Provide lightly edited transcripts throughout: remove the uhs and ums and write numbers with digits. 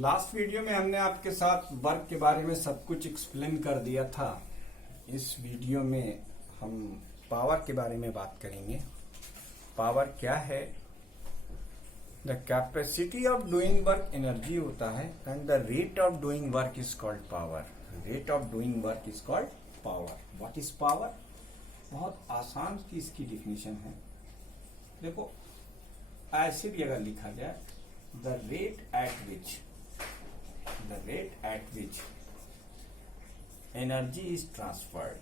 Last video में हमने आपके साथ वर्क के बारे में सब कुछ एक्सप्लेन कर दिया था। इस वीडियो में हम पावर के बारे में बात करेंगे। पावर क्या है? The capacity of doing work energy होता है and the rate of doing work is called power. Rate of doing work is called power. What is power? बहुत आसान सी इसकी डिफिनेशन है। देखो, ऐसे भी अगर लिखा जाए, the rate at which energy is transferred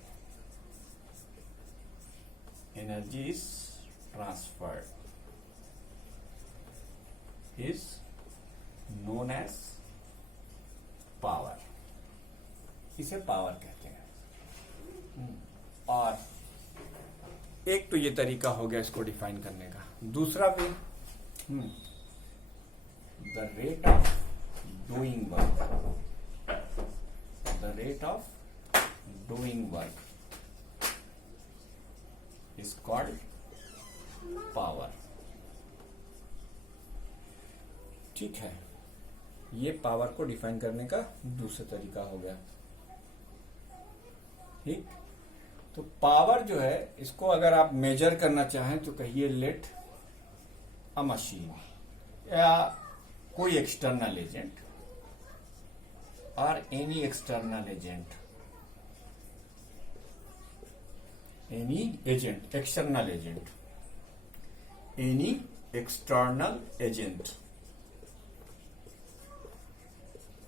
is known as power। इसे पावर कहते हैं। और एक तो ये तरीका हो गया इसको डिफाइन करने का। दूसरा भी the rate of doing work is called power। ठीक है, ये पावर को डिफाइन करने का दूसरा तरीका हो गया। ठीक, तो पावर जो है, इसको अगर आप मेजर करना चाहें तो कहिए लेट अ मशीन या कोई एक्सटर्नल एजेंट और any external agent, any external agent,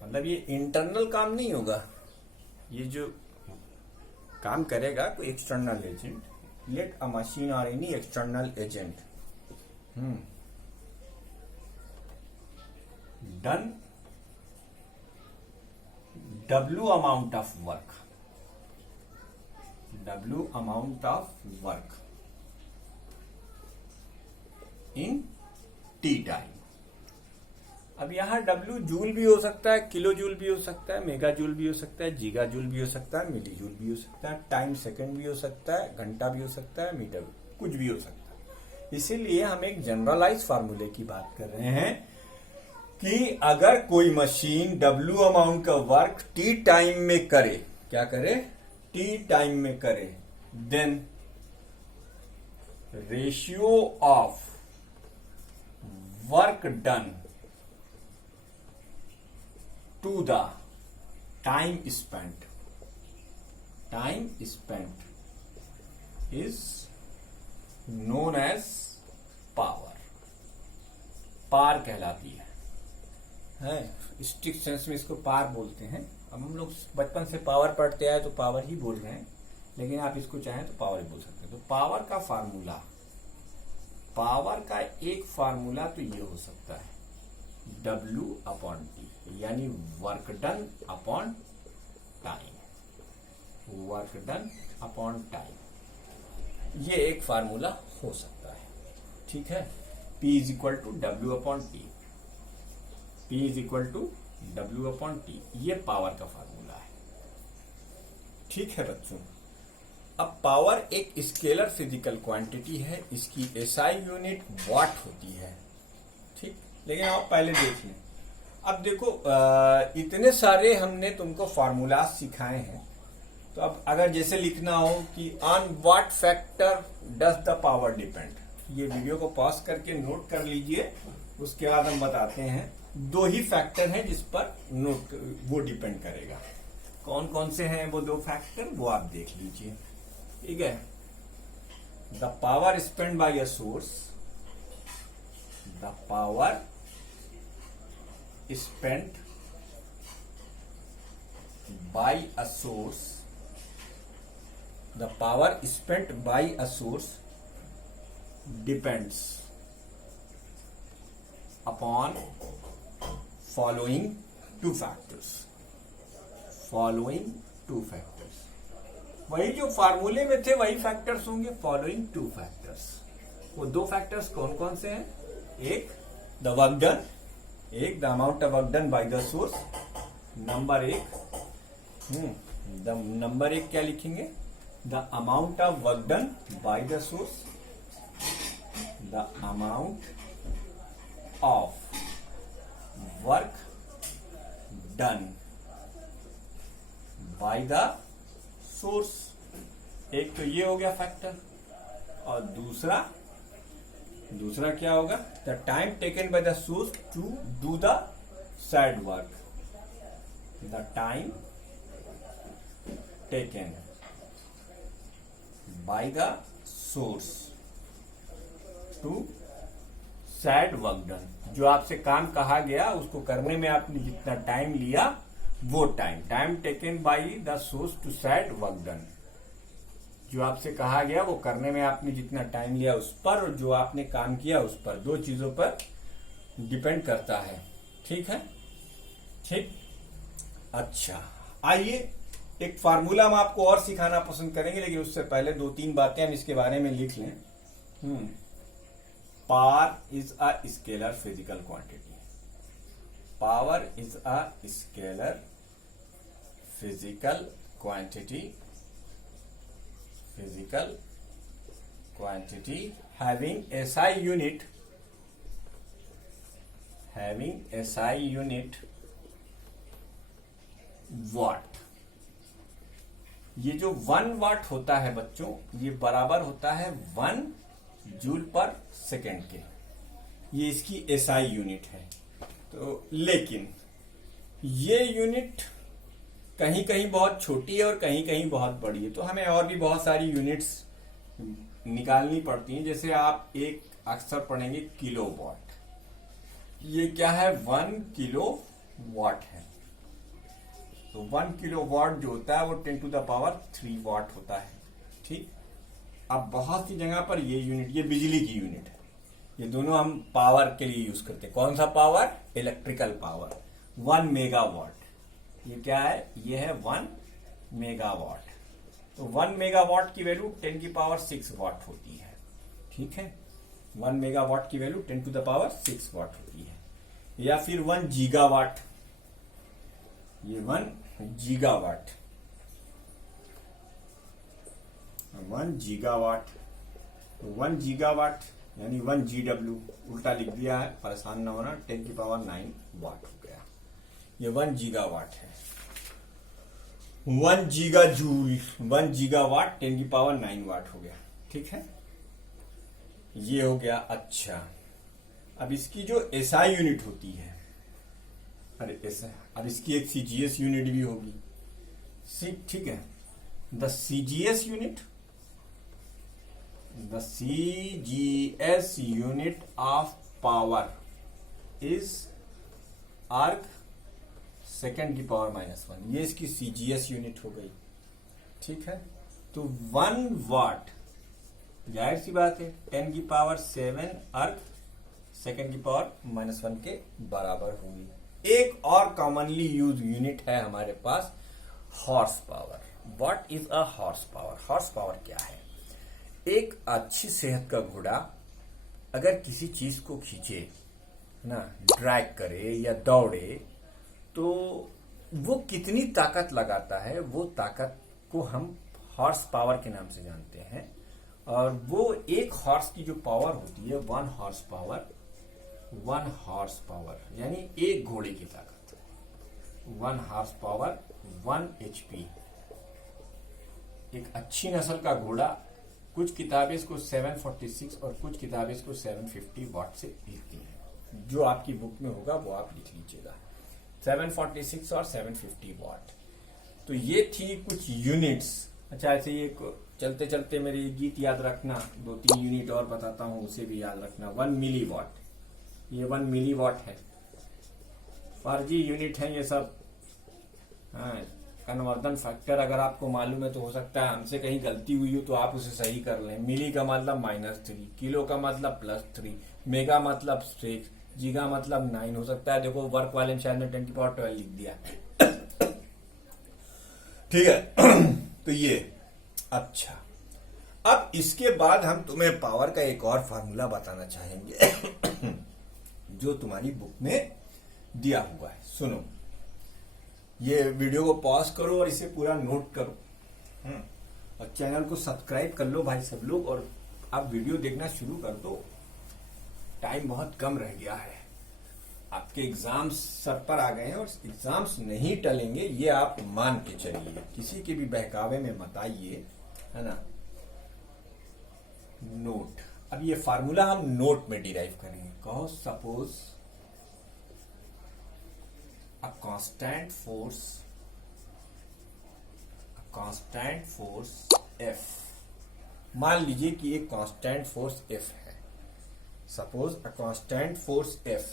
मतलब ये इंटरनल काम नहीं होगा। ये जो काम करेगा कोई external agent, let a machine और any external agent done W amount of work in T time. अब यहां W जूल भी हो सकता है, किलो जूल भी हो सकता है, मेगा जूल भी हो सकता है, जीगा जूल भी हो सकता है, मिली जूल भी हो सकता है, टाइम सेकंड भी हो सकता है, घंटा भी हो सकता है, मीटर, कुछ भी हो सकता है। इसीलिए हम एक जनरलाइज फार्मूले की बात कर रहे हैं कि अगर कोई मशीन W अमाउंट का वर्क T टाइम में करे, क्या करे? T टाइम में करे, then ratio of work done to the time spent is known as power. Power कहलाती है स्ट्रिक्ट सेंस में इसको पावर बोलते हैं। अब हम लोग बचपन से पावर पढ़ते आए तो पावर ही बोल रहे हैं, लेकिन आप इसको चाहें तो पावर ही बोल सकते हैं। तो पावर का फार्मूला, पावर का एक फार्मूला तो ये हो सकता है W अपॉन T, यानी वर्क डन अपॉन टाइम। ये एक फार्मूला हो सकता है। ठीक है, P is equal to W upon T, P is equal to W upon T, ये पावर का फार्मूला है। ठीक है बच्चों, अब पावर एक स्केलर फिजिकल क्वांटिटी है, इसकी SI यूनिट वाट होती है। ठीक, लेकिन आप पहले देख लें। अब देखो, इतने सारे हमने तुमको फार्मूला सिखाए हैं, तो अब अगर जैसे लिखना हो कि on what factor does the power depend, ये वीडियो को पॉज करके नोट कर लीजिए। उसके बाद हम बताते हैं दो ही फैक्टर हैं जिस पर वो डिपेंड करेगा। कौन कौन से हैं वो दो फैक्टर, वो आप देख लीजिए। ठीक है, the power spend by a source, the power spent by a source, the power spent by a source depends upon following two factors। वही जो फार्मूले में थे वही फैक्टर्स होंगे। फॉलोइंग टू फैक्टर्स, वो दो फैक्टर्स कौन कौन से हैं? एक द वर्क डन, एक the amount of work done by the source. Number एक क्या लिखेंगे? The amount of work done by the source, the amount of work done by the source. एक तो ये हो गया फैक्टर, और दूसरा क्या होगा, the time taken by the source to do the said work. The time taken by the source to said work done. जो आपसे काम कहा गया उसको करने में आपने जितना टाइम लिया वो time taken by the source to said work done. जो आपसे कहा गया वो करने में आपने जितना टाइम लिया उस पर, और जो आपने काम किया उस पर, दो चीजों पर डिपेंड करता है। ठीक है, ठीक। अच्छा, आइए एक फार्मूला हम आपको और सिखाना पसंद करेंगे, लेकिन उससे पहले दो तीन बातें हम इसके बारे में लिख लें। Power is a scalar physical quantity. Power is a scalar physical quantity having SI unit watt। ये जो 1 वाट होता है बच्चों, ये बराबर होता है 1 जूल पर सेकेंड के। ये इसकी SI यूनिट है। तो लेकिन ये यूनिट कहीं कहीं बहुत छोटी है और कहीं कहीं बहुत बड़ी है, तो हमें और भी बहुत सारी यूनिट्स निकालनी पड़ती हैं। जैसे आप एक अक्सर पढ़ेंगे किलोवाट। ये क्या है, 1 किलो वाट है। तो 1 किलो वाट जो होता है वो 10 टू द पावर 3 वाट होता है। ठीक। अब बहुत सी जगह पर ये यूनिट, ये बिजली की यूनिट है। ये दोनों हम पावर के लिए यूज करते हैं। कौन सा पावर, इलेक्ट्रिकल पावर। 1 मेगावाट, ये क्या है, ये है 1 मेगावाट। तो 1 मेगावाट की वैल्यू 10 की पावर 6 वाट होती है। ठीक है, 1 मेगावाट की वैल्यू 10 टू द पावर 6 वाट होती है। या फिर 1 गीगावाट, ये 1 गीगावाट, 1 गीगावाट। तो 1 गीगावाट यानी 1 GW, उल्टा लिख दिया है, परेशान ना होना, 10 की पावर 9 वाट हो गया। ये 1 गीगावाट है। 1 गीगा जूल, 1 गीगावाट 10 की पावर 9 वाट हो गया। ठीक है, ये हो गया। अच्छा, अब इसकी जो SI यूनिट होती है, अरे ऐसा, अब इसकी एक CGS यूनिट भी होगी। ठीक है, the CGS unit of power is arc second की पावर -1। ये इसकी CGS यूनिट हो गई। ठीक है, तो 1 वाट, जाहिर सी बात है, 10 की पावर 7 अर्क सेकेंड की पावर -1 के बराबर होगी। एक और कॉमनली यूज यूनिट है हमारे पास, horse power. What is a horse power? Horse power क्या है? एक अच्छी सेहत का घोड़ा अगर किसी चीज को खींचे ना, ड्रैग करे या दौड़े, तो वो कितनी ताकत लगाता है, वो ताकत को हम हॉर्स पावर के नाम से जानते हैं। और वो एक हॉर्स की जो पावर होती है, 1 हॉर्स पावर, 1 हॉर्स पावर यानी एक घोड़े की ताकत, 1 हॉर्स पावर 1 HP। एक अच्छी नस्ल का घोड़ा, कुछ किताबें इसको 746 और कुछ किताबें इसको 750 वाट से लिखती हैं। जो आपकी बुक में होगा वो आप लिख लीजिएगा, 746 और 750 वाट। तो ये थी कुछ यूनिट्स। अच्छा, ऐसे ये चलते चलते मेरे गीत याद रखना, 2-3 यूनिट और बताता हूं, उसे भी याद रखना। 1 मिलीवाट, ये 1 मिलीवाट है। फर्जी यूनिट है ये सब। हाँ, कन्वर्जन फैक्टर अगर आपको मालूम है तो हो सकता है हमसे कहीं गलती हुई हो तो आप उसे सही कर लें। मिली का मतलब -3, किलो का मतलब +3, मेगा मतलब 6, जीगा मतलब 9 हो सकता है। देखो वर्क वाले में शायद में 10 की पावर 12 लिख दिया। ठीक है, तो ये अच्छा। अब इसके बाद हम तुम्हें पावर का एक और फार्मूला बताना चाहेंगे जो तुम्हारी बुक में दिया हुआ है। सुनो, ये वीडियो को पॉज करो और इसे पूरा नोट करो, और चैनल को सब्सक्राइब कर लो भाई सब लोग, और अब वीडियो देखना शुरू कर दो, टाइम बहुत कम रह गया है। आपके एग्जाम्स सर पर आ गए हैं और एग्जाम्स नहीं टलेंगे, ये आप मान के चलिए, किसी के भी बहकावे में मत आइए, है ना। नोट, अब ये फार्मूला हम नोट में डिराइव करेंगे। कहो suppose a constant force F, मान लीजिए कि एक कांस्टेंट फोर्स F है। Suppose a constant force F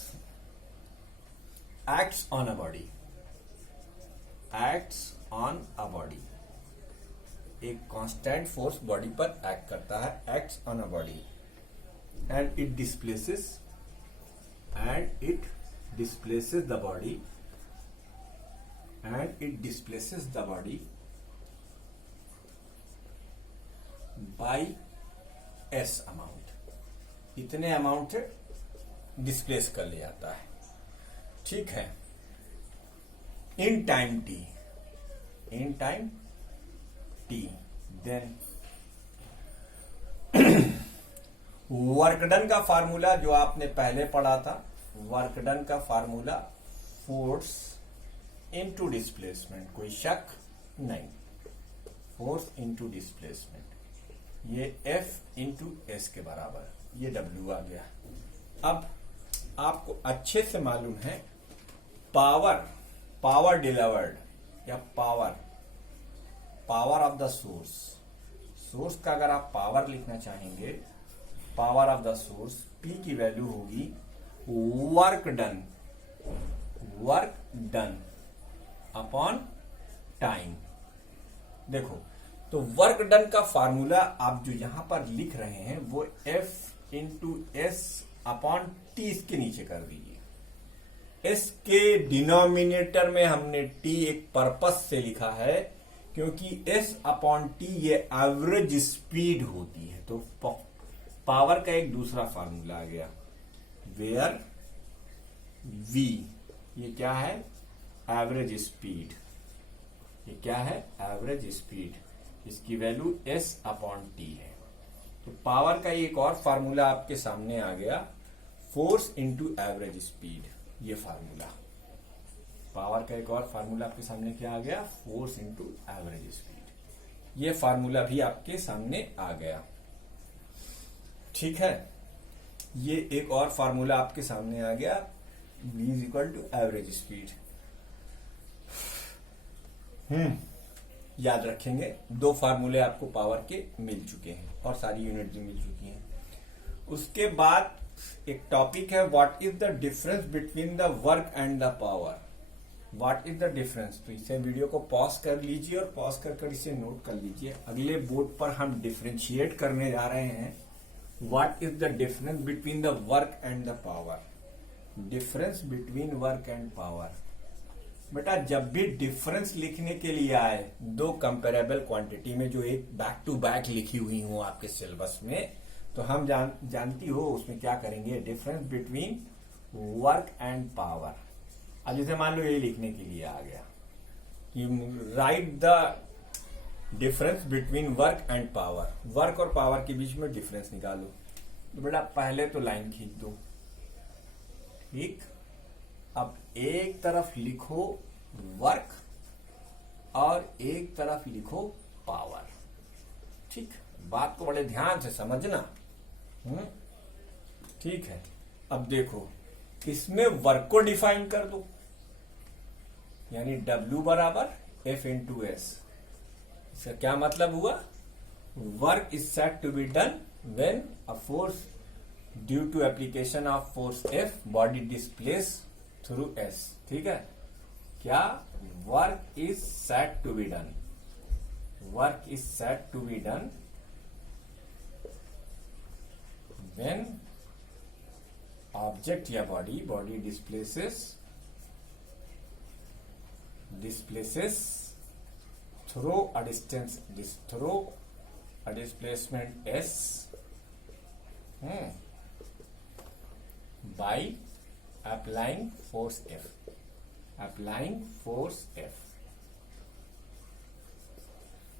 acts on a body, एक कांस्टेंट फोर्स बॉडी पर एक्ट करता है, acts on a body and it displaces the body by s amount, इतने अमाउंट से डिस्प्लेस कर ले जाता है, ठीक है। In time t then work done का फार्मूला जो आपने पहले पढ़ा था, वर्क डन का फार्मूला फोर्स इनटू डिस्प्लेसमेंट, कोई शक नहीं, फोर्स इनटू डिस्प्लेसमेंट, ये F इंटू एस के बराबर, ये W आ गया। अब आपको अच्छे से मालूम है पावर डिलीवर्ड या पावर ऑफ द सोर्स का अगर आप पावर लिखना चाहेंगे, power of the source P की वैल्यू होगी वर्क डन अपॉन टाइम। देखो, तो वर्क डन का फार्मूला आप जो यहां पर लिख रहे हैं वो F into S upon T इसके नीचे कर दीजिए। एस के डिनोमिनेटर में हमने टी एक पर्पस से लिखा है, क्योंकि एस अपॉन टी ये एवरेज स्पीड होती है। तो पावर का एक दूसरा फार्मूला आ गया, वेयर V ये क्या है, एवरेज स्पीड, ये क्या है, एवरेज स्पीड, इसकी वैल्यू s अपॉन टी है। तो पावर का एक और फार्मूला आपके सामने आ गया, फोर्स इंटू एवरेज स्पीड, ये फार्मूला। पावर का एक और फार्मूला आपके सामने क्या आ गया, फोर्स इंटू एवरेज स्पीड, ये फार्मूला भी आपके सामने आ गया, ठीक है। ये एक और फार्मूला आपके सामने आ गया, V is equal to average speed. याद रखेंगे, दो फार्मूले आपको पावर के मिल चुके हैं और सारी यूनिट भी मिल चुकी हैं। उसके बाद एक टॉपिक है, what is the difference between the work and the power, what is the difference. तो इसे वीडियो को पॉज कर लीजिए और पॉज कर इसे नोट कर लीजिए। अगले बोर्ड पर हम डिफरेंशिएट करने जा रहे हैं, what is the difference between the work and the power. Difference between work and power, बेटा जब भी डिफरेंस लिखने के लिए आए दो कंपेरेबल क्वांटिटी में जो एक बैक टू बैक लिखी हुई हो आपके सिलेबस में, तो हम जानती हो उसमें क्या करेंगे, difference between work and power. अब जैसे मान लो ये लिखने के लिए आ गया कि right the difference between work and power, work और पावर के बीच में डिफरेंस निकालो। तो बेटा पहले तो लाइन खींच दो, ठीक। अब एक तरफ लिखो वर्क और एक तरफ लिखो पावर, ठीक। बात को बड़े ध्यान से समझना, ठीक है। अब देखो, इसमें वर्क को डिफाइन कर दो, यानी W बराबर F इंटू एस। इसका क्या मतलब हुआ, work is said to be done when a force due to application of force F body displace through S, ठीक है। क्या, work is said to be done, work is said to be done when object या body displaces through a distance, through a displacement S by applying force F, applying force F।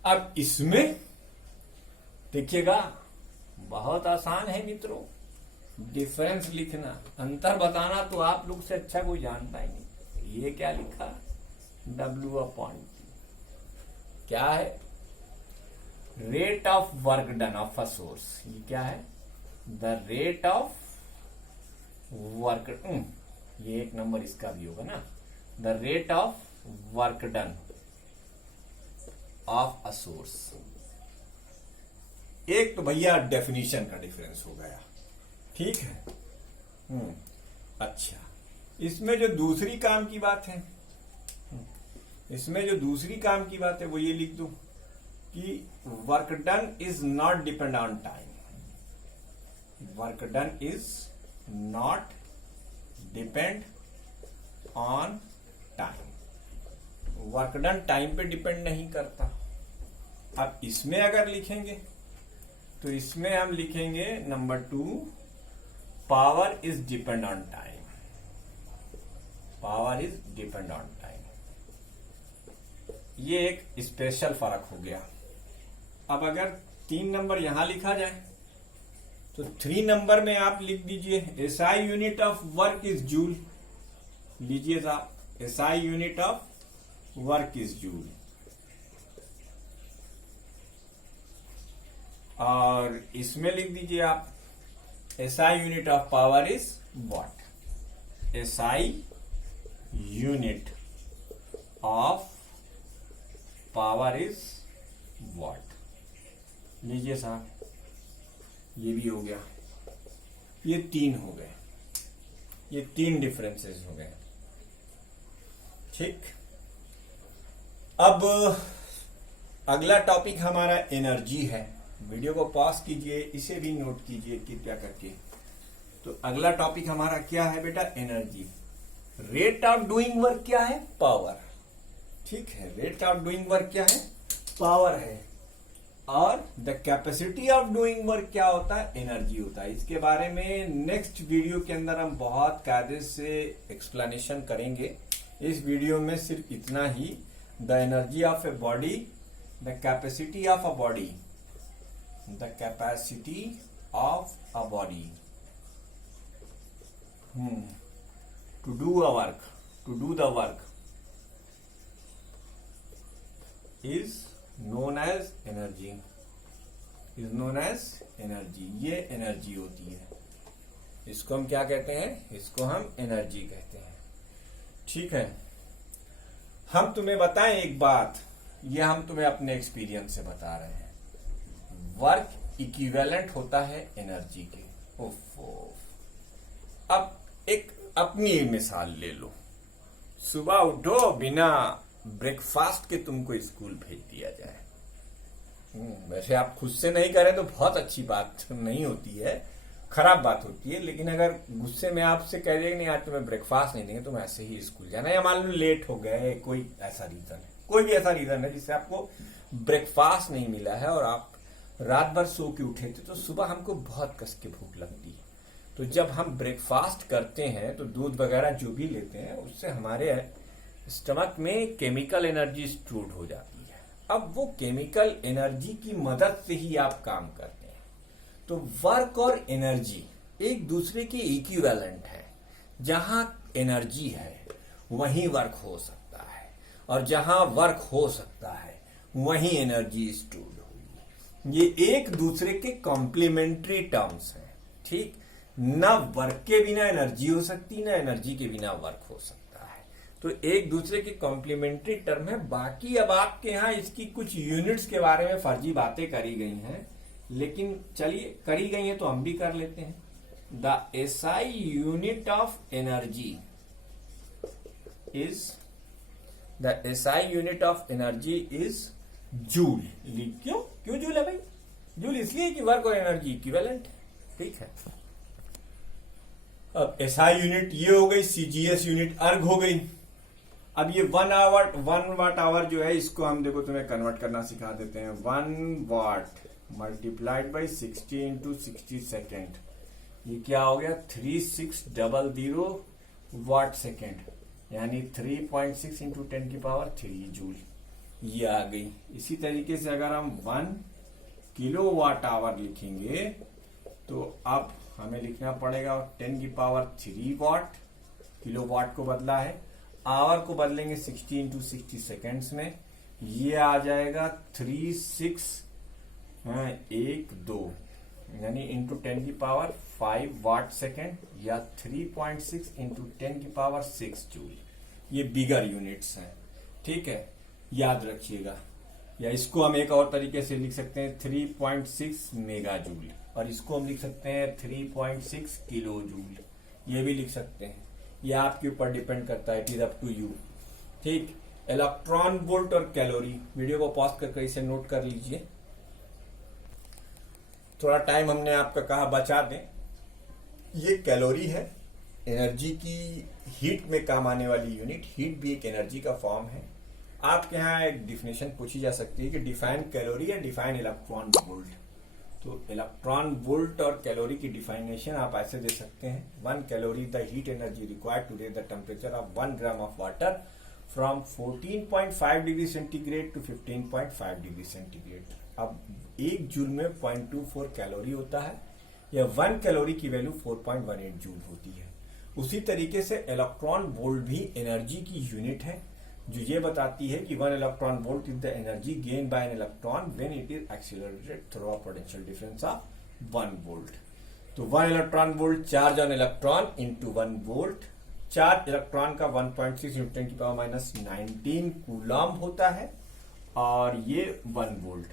अब इसमें देखिएगा बहुत आसान है मित्रों, डिफरेंस लिखना, अंतर बताना तो आप लोग से अच्छा कोई जानता ही नहीं। ये क्या लिखा, W/T क्या है, rate of work done of a source. ये क्या है, द रेट ऑफ वर्क, ये एक नंबर इसका भी होगा ना, the rate of work done of a source. एक तो भैया डेफिनेशन का डिफरेंस हो गया, ठीक है। अच्छा, इसमें जो दूसरी काम की बात है, इसमें जो दूसरी काम की बात है वो ये लिख दो कि work done is not depend on time. Work done is not depend on time. Work done time पे डिपेंड नहीं करता। अब इसमें अगर लिखेंगे तो इसमें हम लिखेंगे number 2, power is depend on time. Power is depend on time. ये एक स्पेशल फर्क हो गया। अब अगर 3 नंबर यहां लिखा जाए तो 3 नंबर में आप लिख दीजिए SI unit of work is joule. लीजिए साहब, SI unit of work is joule. और इसमें लिख दीजिए आप SI unit of power is what. SI unit of power is what. लीजिए साहब, ये भी हो गया। ये 3 हो गए, ये 3 डिफरेंसेस हो गए, ठीक। अब अगला टॉपिक हमारा एनर्जी है। वीडियो को पॉज कीजिए, इसे भी नोट कीजिए कृपया करके। तो अगला टॉपिक हमारा क्या है बेटा, energy. Rate of doing work क्या है, पावर, ठीक है। रेट ऑफ डूइंग वर्क क्या है, पावर है। और the capacity of doing work क्या होता है, एनर्जी होता है। इसके बारे में नेक्स्ट वीडियो के अंदर हम बहुत कायदे से एक्सप्लेनेशन करेंगे। इस वीडियो में सिर्फ इतना ही, the energy of a body, the capacity of a body, the capacity of a body to do a work, to do the work is known as energy, is known as energy। ये energy होती है, इसको हम क्या कहते हैं, इसको हम एनर्जी कहते हैं, ठीक है। हम तुम्हें बताएं एक बात, ये हम तुम्हें अपने एक्सपीरियंस से बता रहे हैं। वर्क इक्विवेलेंट होता है एनर्जी के। अब एक अपनी मिसाल ले लो। सुबह उठो, बिना ब्रेकफास्ट के तुमको स्कूल भेज दिया जाए। वैसे आप खुद से नहीं करें तो बहुत अच्छी बात नहीं होती है, खराब बात होती है। लेकिन अगर गुस्से में आपसे कह देंगे नहीं आज तुम्हें ब्रेकफास्ट नहीं देंगे, तुम ऐसे ही स्कूल जाना, या मान लो लेट हो गए, कोई ऐसा रीजन है, कोई भी ऐसा रीजन है जिससे आपको ब्रेकफास्ट नहीं मिला है और आप रात भर सो के उठे थे, तो सुबह हमको बहुत कस के भूख लगती है। तो जब हम ब्रेकफास्ट करते हैं तो दूध वगैरह जो भी लेते हैं उससे हमारे स्टमक में केमिकल एनर्जी स्टोर्ड हो जाती है। अब वो केमिकल एनर्जी की मदद से ही आप काम करते हैं। तो वर्क और एनर्जी एक दूसरे के इक्विवेलेंट है। जहां एनर्जी है वहीं वर्क हो सकता है, और जहां वर्क हो सकता है वहीं एनर्जी स्टोर्ड होगी। ये एक दूसरे के कॉम्प्लीमेंट्री टर्म्स हैं, ठीक। न वर्क के बिना एनर्जी हो सकती, न एनर्जी के बिना वर्क हो सकता है। तो एक दूसरे की कॉम्प्लीमेंट्री टर्म है। बाकी अब आपके यहाँ इसकी कुछ यूनिट्स के बारे में फर्जी बातें करी गई हैं, लेकिन चलिए करी गई हैं तो हम भी कर लेते हैं। The SI unit of energy is, the SI unit of energy is joule. क्यों जूल है भाई? जूल इसलिए कि वर्क और एनर्जी इक्विवेलेंट है, ठीक है। अब एसआई यूनिट ये हो गई, सीजीएस यूनिट अर्ग हो गई। अब ये 1 वाट आवर जो है, इसको हम देखो तुम्हें कन्वर्ट करना सिखा देते हैं। 1 वाट मल्टीप्लाइड बाई 60 इंटू 60 सेकेंड, ये क्या हो गया, 3600 वाट सेकेंड, यानी 3.6 इंटू 10 की पावर 3 जूल, ये आ गई। इसी तरीके से अगर हम 1 किलो वाट आवर लिखेंगे तो अब हमें लिखना पड़ेगा 10 की पावर 3 वाट, किलो वाट को बदला है, आवर को बदलेंगे 60 इंटू 60 सेकेंड्स में, ये आ जाएगा 3612 यानी इंटू 10 की पावर 5 वाट सेकेंड या 3.6 इंटू 10 की पावर 6 जूल। ये बिगर यूनिट्स हैं, ठीक है, याद रखिएगा। या इसको हम एक और तरीके से लिख सकते हैं 3.6 मेगा जूल, और इसको हम लिख सकते हैं 3.6 किलो जूल, ये भी लिख सकते हैं। ये आपके ऊपर डिपेंड करता है, it is up to you, ठीक। इलेक्ट्रॉन वोल्ट और कैलोरी, वीडियो को पॉज करके इसे नोट कर लीजिए। थोड़ा टाइम हमने आपका कहा बचा दें। ये कैलोरी है, एनर्जी की हीट में काम आने वाली यूनिट। हीट भी एक एनर्जी का फॉर्म है। आपके यहाँ एक डिफिनेशन पूछी जा सकती है कि डिफाइन कैलोरी या डिफाइन इलेक्ट्रॉन वोल्ट। तो इलेक्ट्रॉन वोल्ट और कैलोरी की डिफाइनेशन आप ऐसे दे सकते हैं, 1 calorie the heat energy required to raise the temperature of 1 gram of water from 14.5 degree centigrade to 15.5 degree centigrade. अब 1 जूल में 0.24 कैलोरी होता है, या 1 कैलोरी की वैल्यू 4.18 जूल होती है। उसी तरीके से इलेक्ट्रॉन वोल्ट भी एनर्जी की यूनिट है, जो ये बताती है कि 1 electron volt is the energy gain by an electron when it is accelerated through a potential difference of 1 volt. तो 1 electron volt charge on electron into 1 volt. Charge electron का 1.6 इंटू 10 की पावर -19 कूलम होता है, और ये 1 volt.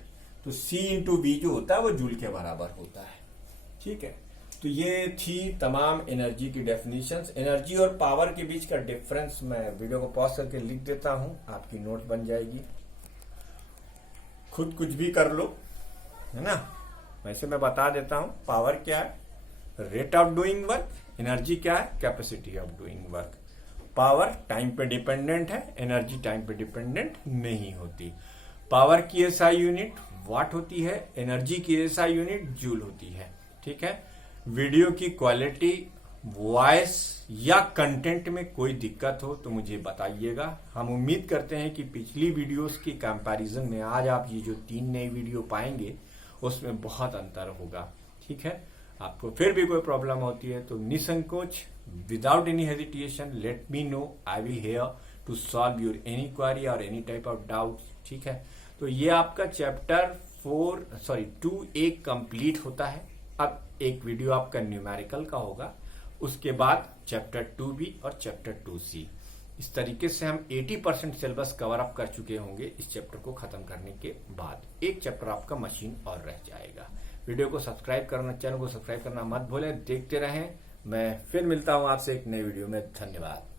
तो C into B जो होता है वो जूल के बराबर होता है, ठीक है। तो ये थी तमाम एनर्जी की डेफिनेशंस। एनर्जी और पावर के बीच का डिफरेंस मैं वीडियो को पॉज करके लिख देता हूं, आपकी नोट बन जाएगी। खुद कुछ भी कर लो, है ना। वैसे मैं बता देता हूं, पावर क्या है, rate of doing work. Energy क्या है, capacity of doing work. Power time पे डिपेंडेंट है, एनर्जी टाइम पे डिपेंडेंट नहीं होती। पावर की एसआई यूनिट वाट होती है, एनर्जी की एसआई यूनिट जूल होती है, ठीक है। वीडियो की क्वालिटी, वॉइस या कंटेंट में कोई दिक्कत हो तो मुझे बताइएगा। हम उम्मीद करते हैं कि पिछली वीडियोस की कंपैरिजन में आज आप ये जो 3 नई वीडियो पाएंगे उसमें बहुत अंतर होगा, ठीक है। आपको फिर भी कोई प्रॉब्लम होती है तो निसंकोच, without any hesitation let me know, I will here to solve your any query और एनी टाइप ऑफ डाउट, ठीक है। तो ये आपका चैप्टर 2A कंप्लीट होता है। अब एक वीडियो आपका न्यूमेरिकल का होगा, उसके बाद चैप्टर 2B और चैप्टर 2C। इस तरीके से हम 80% सिलेबस कवर अप कर चुके होंगे इस चैप्टर को खत्म करने के बाद। एक चैप्टर आपका मशीन और रह जाएगा। वीडियो को सब्सक्राइब करना, चैनल को सब्सक्राइब करना मत भूलें। देखते रहें। मैं फिर मिलता हूं आपसे एक नई वीडियो में। धन्यवाद।